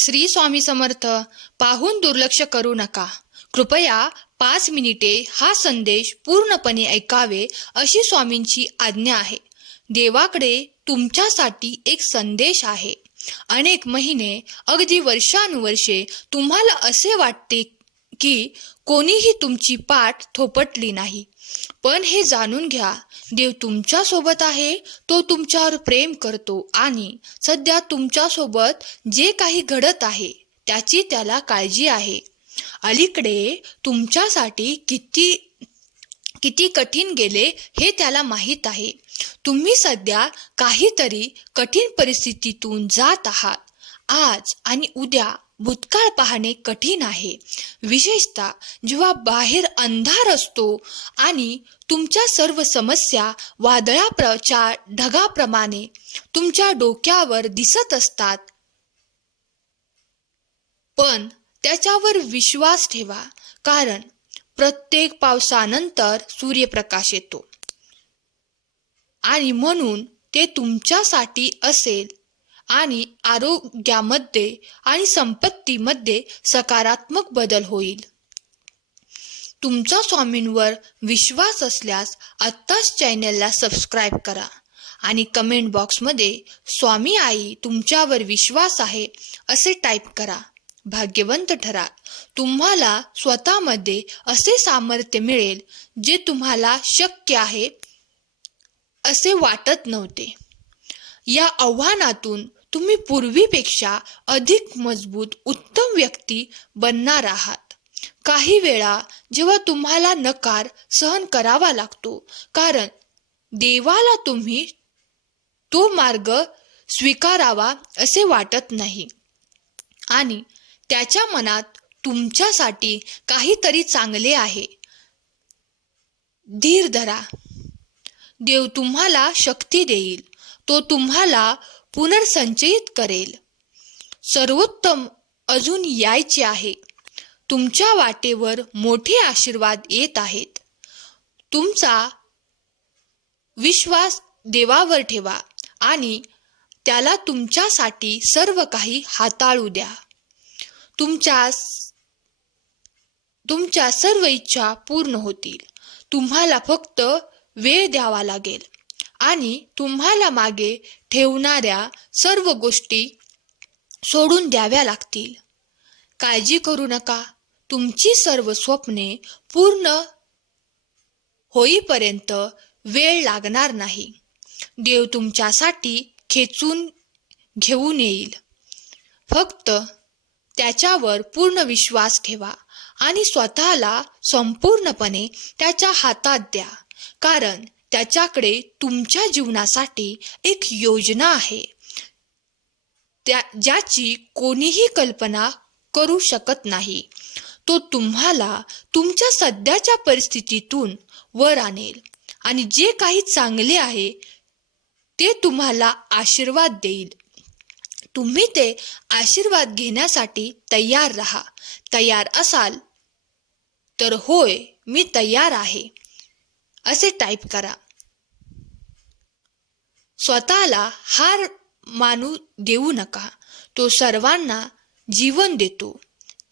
श्री स्वामी समर्थ पाहून दुर्लक्ष करू नका. कृपया पाच मिनिटे हा संदेश पूर्णपणे ऐकावे अशी स्वामींची आज्ञा आहे. देवाकडे तुमच्यासाठी एक संदेश आहे. अनेक महिने अगदी वर्षानुवर्षे तुम्हाला असे वाटते की कोणीही तुमची पाठ थोपटली नाही. पण हे जाणून घ्या देव तुमच्यासोबत आहे तो तुमच्यावर प्रेम करतो आणि सध्या तुमच्यासोबत जे काही घडत आहे त्याची त्याला काळजी आहे. अलीकडे तुमच्यासाठी किती किती कठीण गेले हे त्याला माहीत आहे. तुम्ही सध्या काहीतरी कठीण परिस्थितीतून जात आहात. आज आणि उद्या भूतकाळ पाहणे कठीण आहे. विशेषतः जेव्हा बाहेर अंधार असतो आणि तुमच्या सर्व समस्या वादळाप्रच्या ढगाप्रमाणे तुमच्या डोक्यावर दिसत असतात. पण त्याच्यावर विश्वास ठेवा कारण प्रत्येक पावसानंतर सूर्यप्रकाश येतो. आणि म्हणून ते तुमच्यासाठी असेल. आणि आरोग्यामध्ये आणि संपत्तीमध्ये सकारात्मक बदल होईल. तुमचा स्वामींवर विश्वास असल्यास आत्ताच चॅनलला सबस्क्राईब करा आणि कमेंट बॉक्समध्ये स्वामी आई तुमच्यावर विश्वास आहे असे टाईप करा. भाग्यवंत ठरा. तुम्हाला स्वतःमध्ये असे सामर्थ्य मिळेल जे तुम्हाला शक्य आहे असे वाटत नव्हते. या आव्हानातून तुम्ही पूर्वीपेक्षा अधिक मजबूत उत्तम व्यक्ती बनणार आहात. काही वेळा जेव्हा तुम्हाला नकार सहन करावा लागतो कारण देवाला तुम्ही तो मार्ग स्वीकारावा असे वाटत नाही. आणि त्याच्या मनात तुमच्यासाठी काहीतरी चांगले आहे. धीर धरा. देव तुम्हाला शक्ती देईल. तो तुम्हाला पुनर्संचयित करेल. सर्वोत्तम अजून यायचे आहे. तुमच्या वाटेवर मोठे आशीर्वाद येत आहेत. तुमचा विश्वास देवावर ठेवा आणि त्याला तुमच्यासाठी सर्व काही हाताळू द्या. तुमच्या तुमच्या सर्व इच्छा पूर्ण होतील. तुम्हाला फक्त वेळ द्यावा लागेल. आणि तुम्हाला मागे ठेवणाऱ्या सर्व गोष्टी सोडून द्याव्या लागतील. काळजी करू नका. तुमची सर्व स्वप्ने पूर्ण होईपर्यंत वेळ लागणार नाही. देव तुमच्यासाठी खेचून घेऊन येईल. फक्त त्याच्यावर पूर्ण विश्वास ठेवा आणि स्वतःला संपूर्णपणे त्याच्या हातात द्या. कारण त्याच्याकडे तुमच्या जीवनासाठी एक योजना आहे. त्या ज्याची कोणीही कल्पना करू शकत नाही. तो तुम्हाला तुमच्या सध्याच्या परिस्थितीतून वर आणेल आणि जे काही चांगले आहे ते तुम्हाला आशीर्वाद देईल. तुम्ही ते आशीर्वाद घेण्यासाठी तयार राहा. तयार असाल तर होय मी तयार आहे. असे टाईप करा. स्वतःला हार मानू देऊ नका. तो सर्वांना जीवन देतो.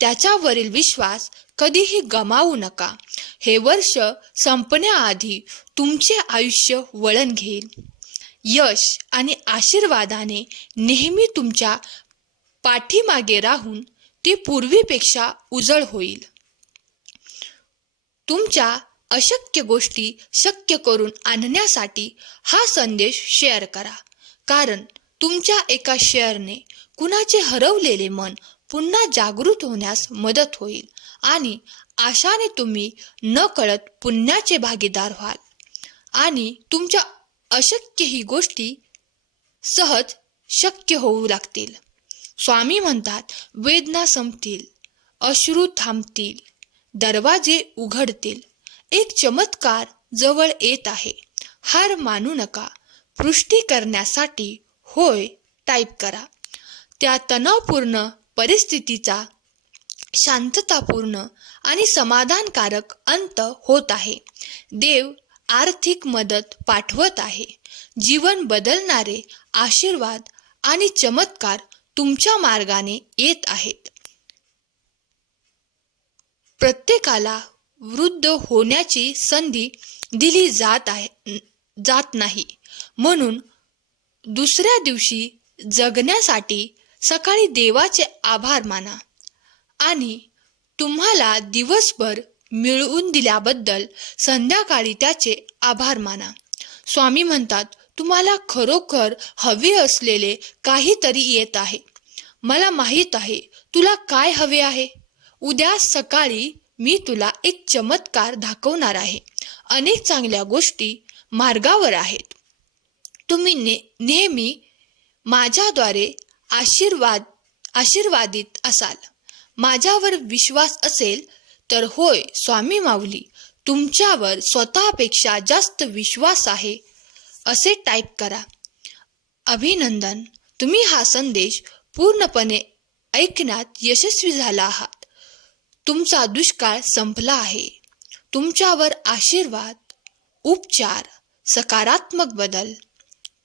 त्याच्यावरील विश्वास कधीही गमावू नका. हे वर्ष संपण्याआधी तुमचे आयुष्य वळण घेईल. यश आणि आशीर्वादाने नेहमी तुमच्या पाठीमागे राहून ते पूर्वीपेक्षा उजळ होईल. तुमच्या अशक्य गोष्टी शक्य करून आणण्यासाठी हा संदेश शेअर करा. कारण तुमच्या एका शेअरने कुणाचे हरवलेले मन पुन्हा जागृत होण्यास मदत होईल आणि आशाने तुम्ही न कळत पुण्याचे भागीदार व्हाल. आणि तुमच्या अशक्य ही गोष्टी सहज शक्य होऊ लागतील. स्वामी म्हणतात वेदना संपतील अश्रू थांबतील दरवाजे उघडतील एक चमत्कार जवळ येत आहे. हार मानू नका. पुष्टी करण्यासाठी होय टाईप करा. त्या तणावपूर्ण परिस्थितीचा शांततापूर्ण आणि समाधानकारक अंत होत आहे. देव आर्थिक मदत पाठवत आहे. जीवन बदलणारे आशीर्वाद आणि चमत्कार तुमच्या मार्गाने येत आहेत. प्रत्येकाला वृद्ध होण्याची संधी दिली जात आहे जात नाही. म्हणून दुसऱ्या दिवशी जगण्यासाठी सकाळी देवाचे आभार माना आणि तुम्हाला दिवसभर मिळवून दिल्याबद्दल संध्याकाळी त्याचे आभार माना. स्वामी म्हणतात तुम्हाला खरोखर हवे असलेले काहीतरी येत आहे. मला माहीत आहे तुला काय हवे आहे? उद्या सकाळी मी तुला एक चमत्कार दाखवणार आहे. अनेक चांगल्या गोष्टी मार्गावर आहेत. तुम्ही ने नेहमी माझ्याद्वारे आशीर्वाद आशीर्वादित असाल. माझ्यावर विश्वास असेल तर होय स्वामी माऊली तुमच्यावर स्वतःपेक्षा जास्त विश्वास आहे असे टाईप करा. अभिनंदन. तुम्ही हा संदेश पूर्णपणे ऐकण्यात यशस्वी झाला आहात. तुमचा दुष्काळ संपला आहे. तुमच्यावर आशीर्वाद उपचार सकारात्मक बदल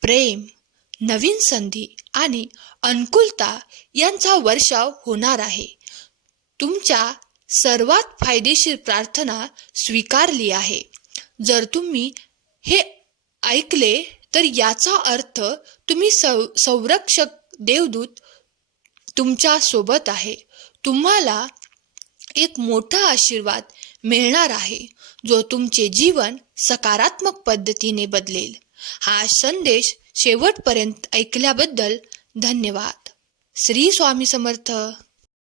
प्रेम नवीन संधी आणि अनुकूलता यांचा वर्षाव होणार आहे. तुमच्या सर्वात फायदेशीर प्रार्थना स्वीकारली आहे. जर तुम्ही हे ऐकले तर याचा अर्थ तुम्ही सौ संरक्षक देवदूत तुमच्यासोबत आहे. तुम्हाला एक मोठा आशीर्वाद मिळणार आहे जो तुमचे जीवन सकारात्मक पद्धतीने बदलेल. हा संदेश शेवटपर्यंत ऐकल्याबद्दल धन्यवाद. श्री स्वामी समर्थ.